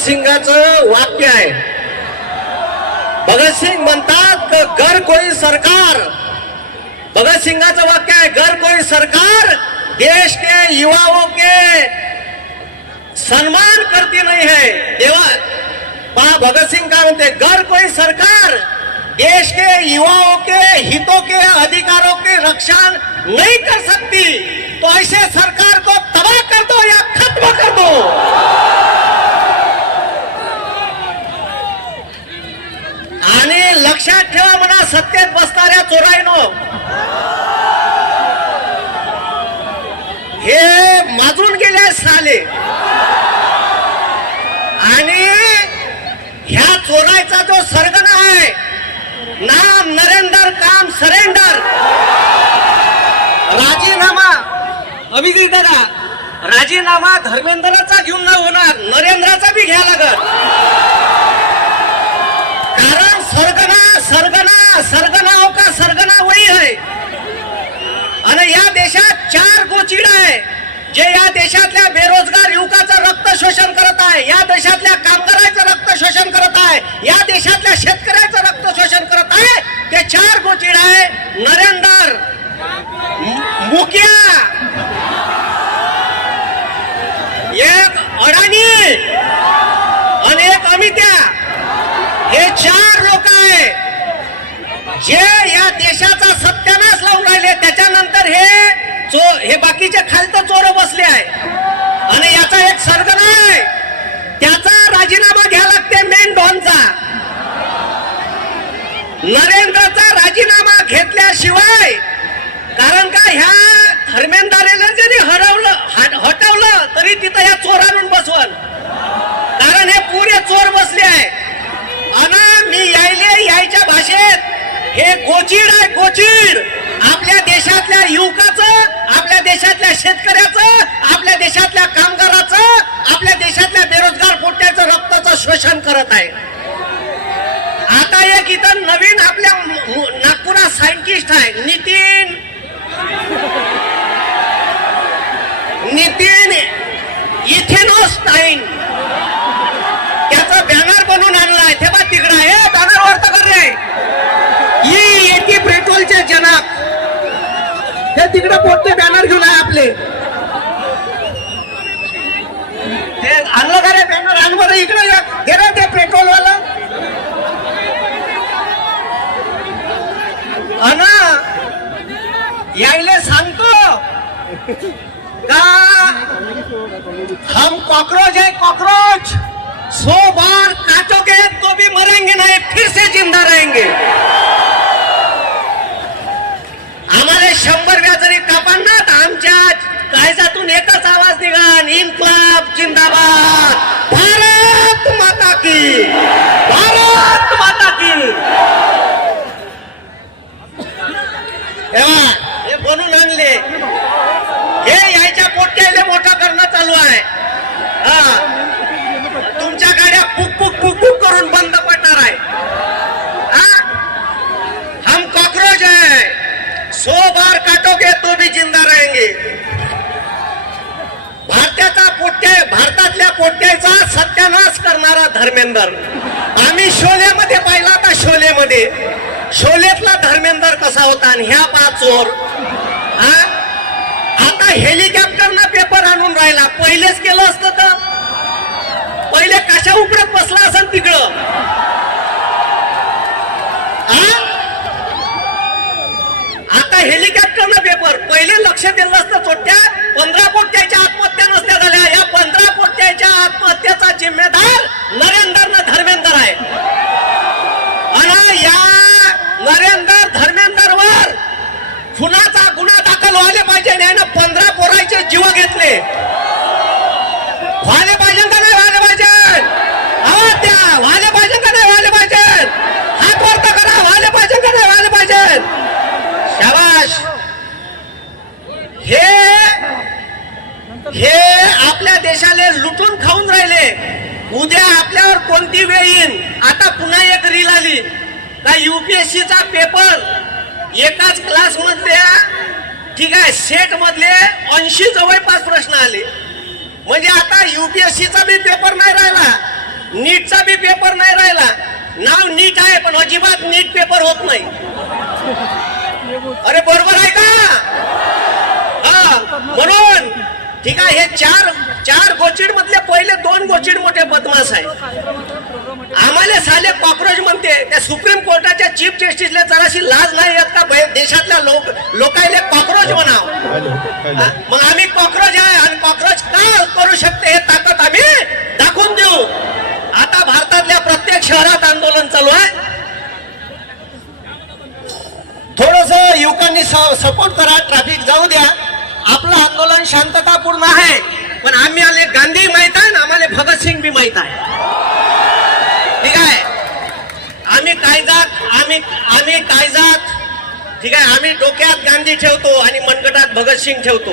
भगतसिंगाचं वाक्य आहे. भगतसिंग म्हणतात घर कोई सरकार, भगतसिंगाचं वाक्य आहे घर कोई सरकार देश के युवाओं के सम्मान करती नहीं है. तेव्हा पहा भगतसिंग काय म्हणते, घर कोई सरकार देश के युवाओं के हितों के अधिकारों की रक्षा नहीं कर सकती, तो ऐसे सरकार को तबाह कर दो या खत्म कर दो. आणि लक्षात ठेवा म्हणा सत्तेत बसणाऱ्या चोराईनो, हे माजून गेले साले. आणि ह्या चोरायचा जो सरगना आहे, नाम नरेंद्र काम सरेंडर, राजीनामा अभिजित दादा, राजीनामा धर्मेंद्रचा घेऊन न होणार, नरेंद्रचा बी घ्या लागत. कारण सरगना सरगना सरगनाओं का सरगना वही है. आणि या देशात 4 गोचिड आहे जे या देशातल्या बेरोजगार युवकाचं रक्त शोषण करत आहे, या देशातल्या कामगारांचं रक्त शोषण करत आहे, या देशातल्या शेतकऱ्याचं रक्त शोषण करत आहे. ते 4 गोचिड आहे, नरेंद्र, मुखिया, एक अडाणी आणि एक अमित्या. हे 4 लोक आहे जे या देशाचा सत्यानाश लावून राहिले. त्याच्यानंतर हे बाकीचे खालतं चोर बसले आहे. आणि याचा एक सरगना आहे, त्याचा राजीनामा घ्या लागते मेन डॉनचा. नरेंद्रचा राजीनामा घेतल्याशिवाय, कारण का ह्या धर्मेंद्रला जरी हटवलं तरी तिथं या चोरांना बसवल. कारण हे पुरे चोर बसले आहे. आणि मी यायच्या भाषेत हे गोचिड आहे, गोचिड. आपल्या देशातल्या युवकाचं, आपल्या देशातल्या शेतकऱ्याचं, आपल्या देशातल्या कामगाराचं, आपल्या देशातल्या बेरोजगार पोट्याचं रक्ताचं शोषण करत आहे. आता एक इथं नवीन आपल्या नागपुरात सायंटिस्ट आहे, नितीन इथेनोस्टाईन. त्याचा बॅनर बनवून आणलाय. तेव्हा तिकडं आहे बॅनर वार्ता कर रे, येते पेट्रोलचे जनक. हे तिकडे पोटचे बॅनर घेऊन आहे आपले. ते आणलं का रे बॅनर? आण बरं इकडे घे रे ते पेट्रोलवाला. अन यायले सांगतो का हम कॉकरोच है, कॉकरोच 100 बार काटोगे तो भी मरेंगे नहीं, फिर से जिंदा रहेंगे. आम्हाला 100 वेळा जरी कापांना तर आमच्या काळजातून एकच आवाज निघाल, इन्क्लाब जिंदाबाद, भारत माता की, भारत माता की. हे बनून आणले, हे यायच्या पोट्याला मोठा करणं चालू आहे. तुमच्या गाड्या पुक पुक पुक पुक करून बंद पडणार आहे. हम कॉकरोच है, 100 बार काटोगे तो भी जिंदा रहेंगे. भारतातल्या पोट्याचा सत्यानाश करणारा धर्मेंद्र. आम्ही शोलेमध्ये पाहिला होता, शोलेतला धर्मेंद्र कसा होता. आणि ह्या 5 चोर आता हेलिकॉप्टरनं पेपर आणून राहिला. पहिलेच केलं असतं तर पहिले कशा उपडत बसला असेल तिकडं. आता हेलिकॉप्टरनं पेपर, पहिले लक्ष दिलं असतं. चोट्या 15 पोट्याच्या आत्महत्या नसत्या झाल्या. या 15 पोट्याच्या आत्महत्येचा जिम्मेदार धर्मेंद्र आहे. आणि या धर्मेंद्रवर खुनाचा गुन्हा दाखल व्हायला पाहिजे. यानं 15 पोरांचे जीव घेतले. व्हायला पाहिजे का नाही व्हायला पाहिजे? व्हायला पाहिजे का नाही व्हायला पाहिजे? हात वरता करा, व्हायला पाहिजे का नाही व्हायला पाहिजे? शाबाश. हे आपल्या देशाला लुटून खाऊन राहिले. उद्या आपल्यावर कोणती वेळ येईल. आता पुन्हा एक रील आली का UPSCचा पेपर एकाच क्लास मधल्या, ठीक आहे, सेट मधले 80 जवळपास प्रश्न आले. म्हणजे आता UPSCचा बी पेपर नाही राहिला, नीटचा बी पेपर नाही राहिला. नाव नीट आहे पण अजिबात नीट पेपर होत नाही. अरे बरोबर आहे का? हा, म्हणून ठीक आहे, हे चार गोचिड मधले पहिले 2 गोचिड मोठे बदमाश आहे. आम्हाला साले कॉक्रोच म्हणते. त्या सुप्रीम कोर्टाच्या चीफ जस्टिसला जराशी लाज नाही येत का देशातल्या लोकांना कॉक्रोच म्हणाव? मग आम्ही कॉक्रोच आहे आणि कॉक्रोच का करू शकते हे ताकद आम्ही दाखवून देऊ. आता भारतातल्या प्रत्येक शहरात आंदोलन चालू आहे. थोडस युवकांनी सपोर्ट करा, ट्रॅफिक जाऊ द्या. आपलं आंदोलन शांततापूर्ण आहे. पण आम्हाला गांधी माहित आहे ना, आम्हाला भगतसिंग बी माहित आहे. ठीक आहे, आम्ही कायजात ठीक आहे, आम्ही डोक्यात गांधी ठेवतो आणि मनगटात भगतसिंग ठेवतो.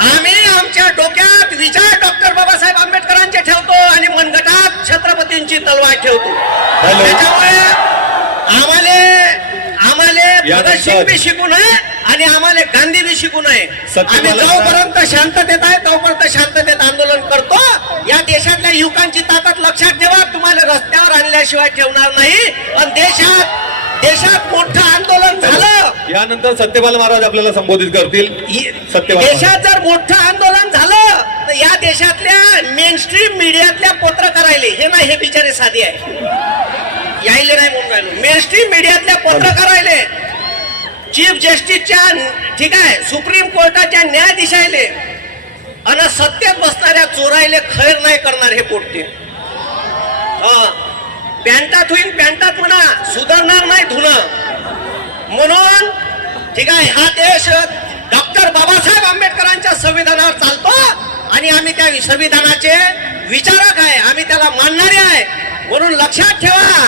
आम्ही आमच्या डोक्यात विचार डॉक्टर बाबासाहेब आंबेडकरांचे ठेवतो आणि मनगटात छत्रपतींची तलवार ठेवतो. त्याच्यामुळे आम्हाला भगतसिंग बी शिकू नये आणि आम्हाला गांधी बी शिकू नये. आम्ही जोपर्यंत शांततेत आहे तोपर्यंत शांततेत आंदोलन करतो. या देशातल्या युवकांची ताकद लक्षात ठेवा. तुम्हाला रस्त्यावर आणल्याशिवाय ठेवणार नाही. पण देशात मोठं आंदोलन झालं, यानंतर सत्यपाल महाराज आपल्याला संबोधित करतील. देशात जर मोठं आंदोलन झालं तर या देशातल्या मेनस्ट्रीम मीडियातल्या पत्रकारायले हे नाही, हे बिचारे साधे आहे, यायले नाही म्हणून राहिलो. मेनस्ट्रीम मीडियातल्या पत्रकारायले, चीफ जस्टिसच्या ठीक आहे, सुप्रीम कोर्टाच्या न्यायाधीशायले आणि सत्तेत बसणाऱ्या चोरायले खैर नाही करणार हे पोटते. पॅन्टात होईन पॅन्टात म्हणा, सुधारणार नाही धुणं. म्हणून ठीक आहे, हा देश डॉक्टर बाबासाहेब आंबेडकरांच्या संविधानावर चालतो आणि आम्ही त्या संविधानाचे विचारक आहे, आम्ही त्याला मानणारे आहे. म्हणून लक्षात ठेवा,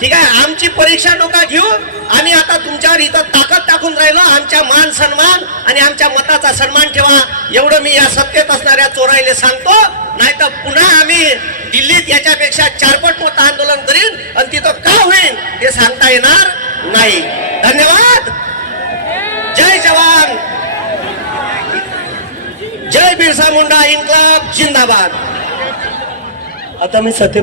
ठीक आहे, आमची परीक्षा नका घेऊ. आम्ही आता तुमच्यावर इथं ताकद टाकून राहिलो. आमच्या मान सन्मान आणि आमच्या मताचा सन्मान ठेवा, एवढं मी या सत्तेत असणाऱ्या चोरायले सांगतो. नाही तर पुन्हा आम्ही दिल्लीत याच्यापेक्षा 4 पट मोठं आंदोलन करीन आणि तिथं का होईल हे सांगता येणार नाही. धन्यवाद. जय जवान, जय बिरसा मुंडा, इन्कलाब जिंदाबाद. आता मी सत्य